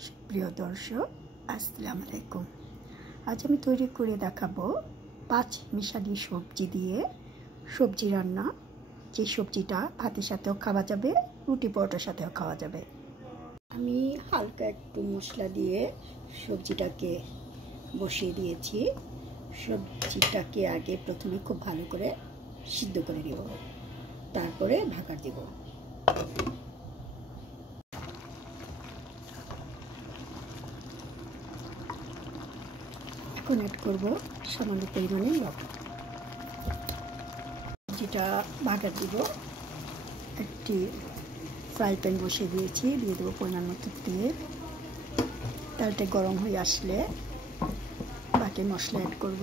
প্রিয় দর্শক, আসসালামু আলাইকুম। আজ আমি তৈরি করে দেখাবো 5 মিশালি সবজি দিয়ে সবজি রান্না। যে সবজিটা ভাতের সাথেও খাওয়া যাবে, রুটি পরোটার সাথেও খাওয়া যাবে। আমি হালকা একটু মশলা দিয়ে সবজিটাকে বসিয়ে দিয়েছি। সবজিটাকে আগে প্রথমে খুব ভালো করে সিদ্ধ করে নেব, তারপরে ভাগার দেব। এখন অ্যাড করবো সামান্য পরিমাণে লবণ। যেটা ভাগার দিব, একটি ফ্রাই প্যান বসিয়ে দিয়েছি, দিয়ে দেবো পরিমাণ মতো তেল। তেলটা গরম হয়ে আসলে বাকি মশলা অ্যাড করব।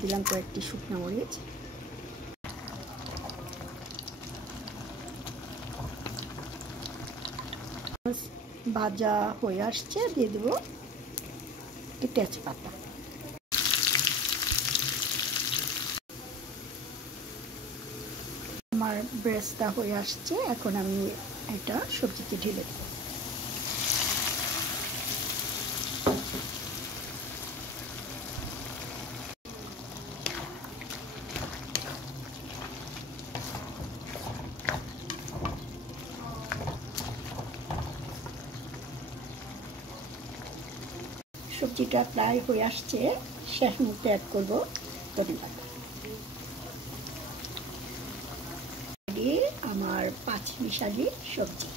দিলাম কয়েকটি শুকনো মরিচ, ভাজা হয়ে আসছে, দিয়ে দেবো একটু তেজপাতা। আমার ব্রেস্তা হয়ে আসছে, এখন আমি এটা সবজিতে ঢেলে দেবো। সবজিটা প্রায় হয়ে আসছে, শেষ মুহূর্তে অ্যাড করবো ধনেপাতা। আমার 5 মিশালি সবজি।